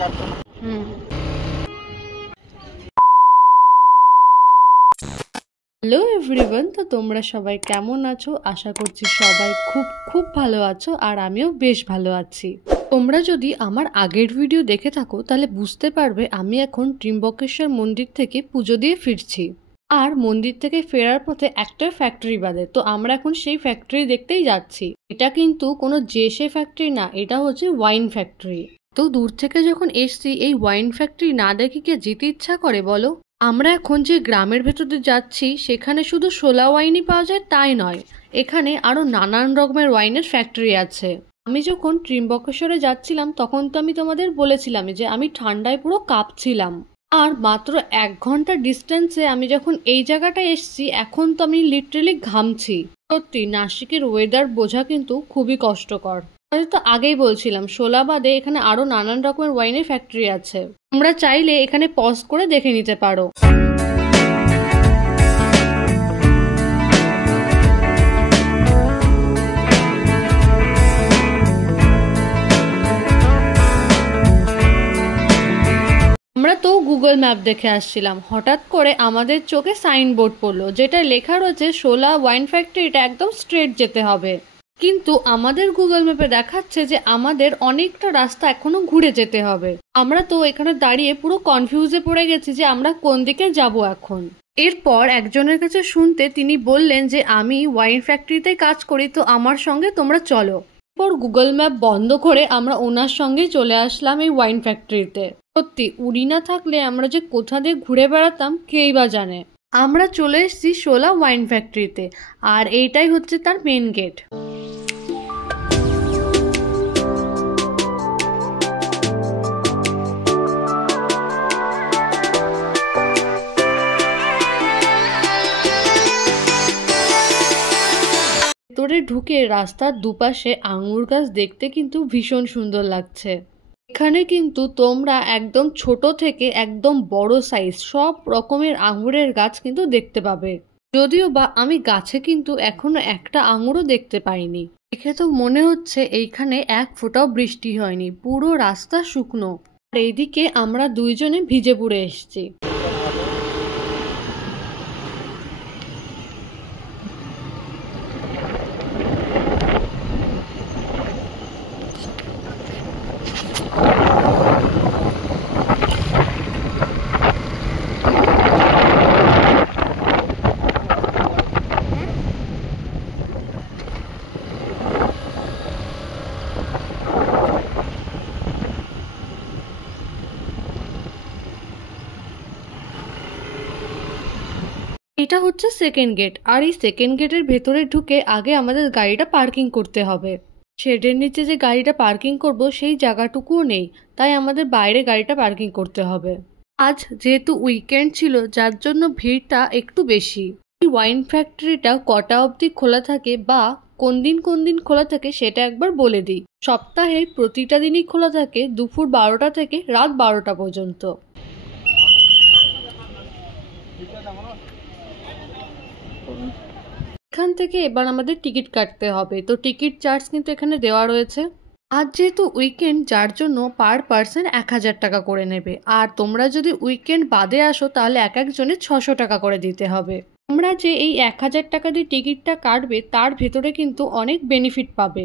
Hello everyone, তো তোমরা সবাই কেমন আছো? আশা করছি সবাই খুব খুব ভালো আছো, আর আমিও বেশ ভালো আছি। তোমরা যদি আমার আগের ভিডিও দেখে থাকো তাহলে বুঝতে পারবে আমি এখন ত্রিম্বকেশ্বর মন্দির থেকে পুজো দিয়ে ফিরছি। আর মন্দির থেকে ফেরার পথে একটা ফ্যাক্টরি বাদে, তো আমরা এখন সেই ফ্যাক্টরি দেখতেই যাচ্ছি। এটা কিন্তু কোনো জেসে ফ্যাক্টরি না, এটা হচ্ছে ওয়াইন ফ্যাক্টরি। তো দূর থেকে যখন এসছি এই ওয়াইন ফ্যাক্টরি না দেখে কি যেতে ইচ্ছা করে বলো? আমরা এখন যে গ্রামের ভেতরে যাচ্ছি সেখানে শুধু শোলা ওয়াইনই পাওয়া যায় তাই নয়, এখানে আরো নানান রকমের ওয়াইনের ফ্যাক্টরি আছে। আমি যখন ত্রিম্বকেশ্বরে যাচ্ছিলাম তখন তো আমি তোমাদের বলেছিলাম যে আমি ঠান্ডায় পুরো কাঁপছিলাম। আর মাত্র 1 ঘন্টা ডিস্টেন্সে আমি যখন এই জায়গাটায় এসছি এখন তো আমি লিটারেলি ঘামছি। সত্যি নাসিকের ওয়েদার বোঝা কিন্তু খুবই কষ্টকর। আমি তো আগেই বলছিলাম শোলা বাদে এখানে আরো নানান রকমের ওয়াইনের ফ্যাক্টরি আছে, তোমরা চাইলে এখানে পজ করে দেখে নিতে পারো। আমরা তো গুগল ম্যাপ দেখে আসছিলাম, হঠাৎ করে আমাদের চোখে সাইনবোর্ড পড়লো যেটা লেখা রয়েছে শোলা ওয়াইন ফ্যাক্টরিটা একদম স্ট্রেট যেতে হবে। কিন্তু আমাদের গুগল ম্যাপে দেখাচ্ছে যে আমাদের অনেকটা রাস্তা এখনো ঘুরে যেতে হবে। আমরা তো এখানে দাঁড়িয়ে পুরো কনফিউজে পড়ে গেছি যে আমরা কোন দিকে যাব এখন। এরপর একজনের কাছে শুনতে তিনি বললেন যে আমি ওয়াইন ফ্যাক্টরিতে কাজ করি, তো আমার সঙ্গে তোমরা চলো। এরপর গুগল ম্যাপ বন্ধ করে আমরা ওনার সঙ্গেই চলে আসলাম এই ওয়াইন ফ্যাক্টরিতে। সত্যি উনি না থাকলে আমরা যে কোথা দিয়ে ঘুরে বেড়াতাম কেই বা জানে। আমরা চলে এসেছি শোলা ওয়াইন ফ্যাক্টরিতে, আর এইটাই হচ্ছে তার মেন গেট। ভেতরে ঢুকে রাস্তার দুপাশে আঙুর গাছ দেখতে কিন্তু ভীষণ সুন্দর লাগছে। এখানে কিন্তু তোমরা একদম ছোট থেকে একদম বড় সাইজ সব রকমের আঙুরের গাছ কিন্তু দেখতে পাবে। যদিও বা আমি গাছে কিন্তু এখনো একটা আঙুরও দেখতে পাইনি। দেখে তো মনে হচ্ছে এইখানে 1 ফোঁটাও বৃষ্টি হয়নি, পুরো রাস্তা শুকনো। আর এইদিকে আমরা দুইজনে ভিজে পুড়ে এসেছি। এটা হচ্ছে সেকেন্ড গেট, আর এই সেকেন্ড গেটের ভেতরে ঢুকে আগে আমাদের গাড়িটা পার্কিং করতে হবে। শেডের নিচে যে গাড়িটা পার্কিং করব সেই জায়গাটুকুও নেই, তাই আমাদের বাইরে গাড়িটা পার্কিং করতে হবে। আজ যেহেতু উইকেন্ড ছিল যার জন্য ভিড়টা একটু বেশি। এই ওয়াইন ফ্যাক্টরিটা কটা অবধি খোলা থাকে বা কোন দিন খোলা থাকে সেটা একবার বলে দিই। সপ্তাহের প্রতিটা দিনই খোলা থাকে দুপুর 12টা থেকে রাত 12টা পর্যন্ত। এখান থেকে এবার আমাদের টিকিট কাটতে হবে, তো টিকিট চার্জ কিন্তু এখানে দেওয়া রয়েছে। আজ যেহেতু উইকেন্ড যার জন্য পার পার্সন 1000 টাকা করে নেবে, আর তোমরা যদি উইকেন্ড বাদে আসো তাহলে এক একজনে 600 টাকা করে দিতে হবে। তোমরা যে এই 1000 টাকা দিয়ে টিকিটটা কাটবে তার ভেতরে কিন্তু অনেক বেনিফিট পাবে।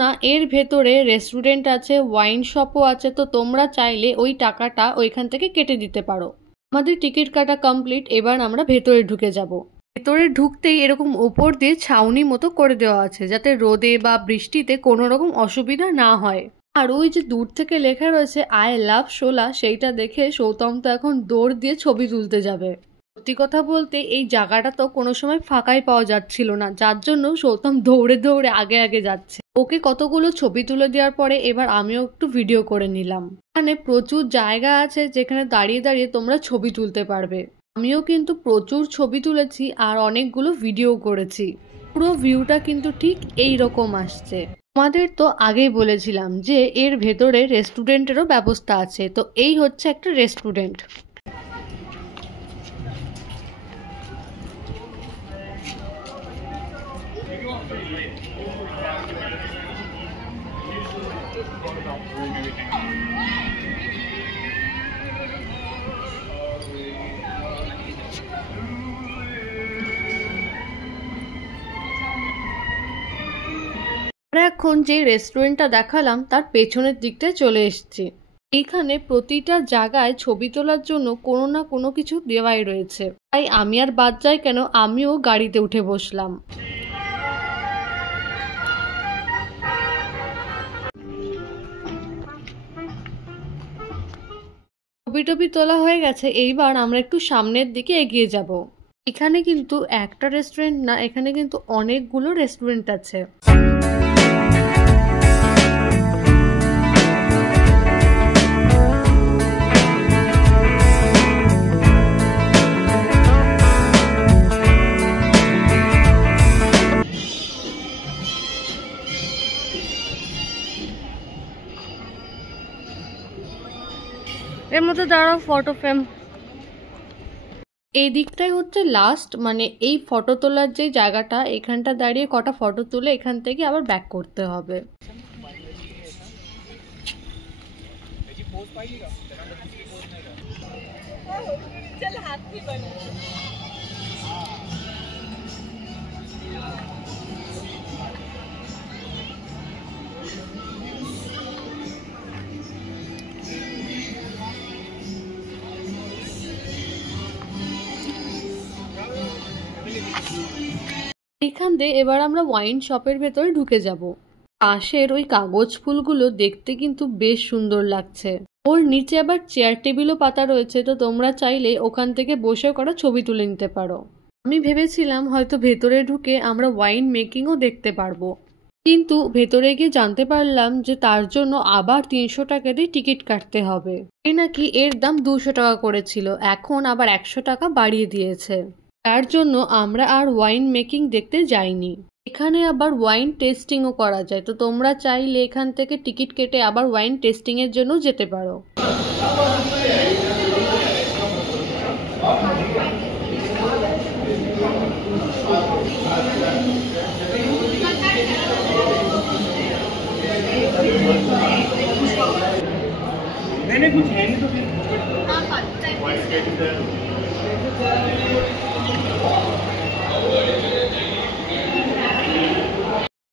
না, এর ভেতরে রেস্টুরেন্ট আছে, ওয়াইন শপও আছে, তো তোমরা চাইলে ওই টাকাটা ওইখান থেকে কেটে দিতে পারো। আমাদের টিকিট কাটা কমপ্লিট, এবার আমরা ভেতরে ঢুকে যাব। ভেতরে ঢুকতেই এরকম উপর দিয়ে ছাউনি মতো করে দেওয়া আছে যাতে রোদে বা বৃষ্টিতে কোনো রকম অসুবিধা না হয়। আর ওই যে দূর থেকে লেখা রয়েছে আই লাভ শোলা, সেইটা দেখে সৌতম তো এখন দৌড় দিয়ে ছবি তুলতে যাবে। সত্যি কথা বলতে এই জায়গাটা তো কোনো সময় ফাঁকাই পাওয়া যাচ্ছিল না, যার জন্য সৌতম দৌড়ে দৌড়ে আগে আগে যাচ্ছে। ওকে কতগুলো ছবি তুলে দেওয়ার পরে এবার আমিও একটু ভিডিও করে নিলাম। এখানে প্রচুর জায়গা আছে যেখানে দাঁড়িয়ে দাঁড়িয়ে তোমরা ছবি তুলতে পারবে। আমিও কিন্তু প্রচুর ছবি তুলেছি আর অনেকগুলো ভিডিও করেছি। পুরো ভিউটা কিন্তু ঠিক এই রকম আসছে। আমাদের তো আগেই বলেছিলাম যে এর ভেতরে রেস্টুরেন্টেরও ব্যবস্থা আছে, তো এই হচ্ছে একটা রেস্টুরেন্ট। আমরা এখন যে রেস্টুরেন্টটা দেখালাম তার পেছনের দিকটায় চলে এসেছি। এইখানে প্রতিটা জায়গায় ছবি তোলার জন্য কোনো না কোনো কিছু দেওয়াই রয়েছে, তাই আমি আর বাদ যাই কেন, আমিও গাড়িতে উঠে বসলাম। ছবি টবি তোলা হয়ে গেছে, এইবার আমরা একটু সামনের দিকে এগিয়ে যাব। এখানে কিন্তু একটা রেস্টুরেন্ট না, এখানে কিন্তু অনেকগুলো রেস্টুরেন্ট আছে। এর মধ্যে দাঁড়াও ফটো ফ্রেম। এই দিকটাই হচ্ছে লাস্ট, মানে এই ফটো তোলার যে জায়গাটা, এখানটা দাঁড়িয়ে কটা ফটো তুলে এখান থেকে আবার ব্যাক করতে হবে। এখান দিয়ে এবার আমরা ওয়াইন শপের ভেতরে ঢুকে যাব। পাশের ওই কাগজ ফুলগুলো দেখতে কিন্তু বেশ সুন্দর লাগছে। ওর নিচে আবার চেয়ার টেবিলও পাতা রয়েছে, তো তোমরা চাইলে ওখান থেকে বসে করা ছবি তুলে নিতে পারো। আমি ভেবেছিলাম হয়তো ভেতরে ঢুকে আমরা ওয়াইন মেকিংও দেখতে পারবো, কিন্তু ভেতরে গিয়ে জানতে পারলাম যে তার জন্য আবার 300 টাকা দিয়ে টিকিট কাটতে হবে। এই নাকি এর দাম 200 টাকা করেছিল, এখন আবার 100 টাকা বাড়িয়ে দিয়েছে। তার জন্য আমরা আর ওয়াইন মেকিং দেখতে যাইনি। এখানে আবার ওয়াইন টেস্টিংও করা যায়, তো তোমরা চাইলে এখান থেকে টিকিট কেটে আবার ওয়াইন টেস্টিং এর জন্য যেতে পারো।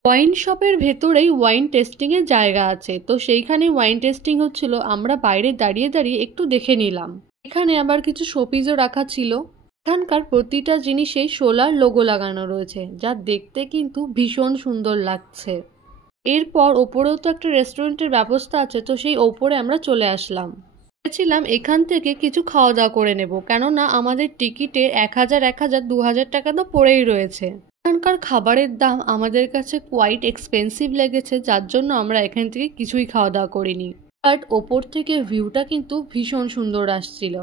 ওয়াইন শপের ভেতরেই ওয়াইন টেস্টিং এর জায়গা আছে, তো সেইখানে ওয়াইন টেস্টিং হচ্ছিল। আমরা বাইরে দাঁড়িয়ে দাঁড়িয়ে একটু দেখে নিলাম। এখানে আবার কিছু শোপিসও রাখা ছিল। এখানকার প্রতিটা জিনিসেই সোলার লোগো লাগানো রয়েছে, যা দেখতে কিন্তু ভীষণ সুন্দর লাগছে। এরপর ওপরেও তো একটা রেস্টুরেন্টের ব্যবস্থা আছে, তো সেই ওপরে আমরা চলে আসলাম। ভেবেছিলাম এখান থেকে কিছু খাওয়া দাওয়া করে নেব, কেননা আমাদের টিকিটে 1000, 2000 টাকা তো পড়েই রয়েছে। এখানকার খাবারের দাম আমাদের কাছে কোয়াইট এক্সপেন্সিভ লেগেছে, যার জন্য আমরা এখান থেকে কিছুই খাওয়া দাওয়া করিনি। বাট ওপর থেকে ভিউটা কিন্তু ভীষণ সুন্দর আসছিল।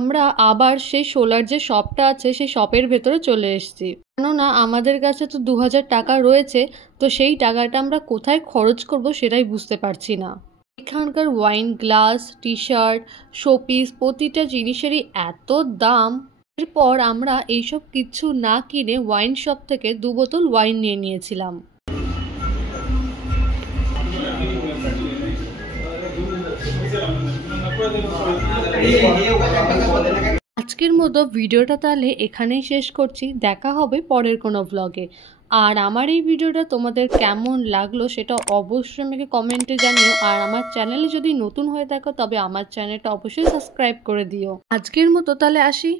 আমরা আবার সেই সোলার যে শপটা আছে সেই শপের ভেতরে চলে এসেছি, কেননা আমাদের কাছে তো 2000 টাকা রয়েছে, তো সেই টাকাটা আমরা কোথায় খরচ করব সেটাই বুঝতে পারছি না। এখানকার wine glass, T shirt, showpiece, প্রতিটা জিনিসেরই এত দাম। এরপর আমরা এইসব কিছু না কিনে ওয়াইন শপ থেকে 2 বোতল ওয়াইন নিয়ে নিয়েছিলাম। আজকের মতো ভিডিওটা তাহলে এখানেই শেষ করছি। দেখা হবে পরের কোনো ব্লগে। আর আমার এই ভিডিওটা তোমাদের কেমন লাগলো সেটা অবশ্যই আমাকে কমেন্টে জানিও। আর আমার চ্যানেলে যদি নতুন হয়ে থাকো তবে আমার চ্যানেলটা অবশ্যই সাবস্ক্রাইব করে দিও। আজকের মতো তাহলে আসি।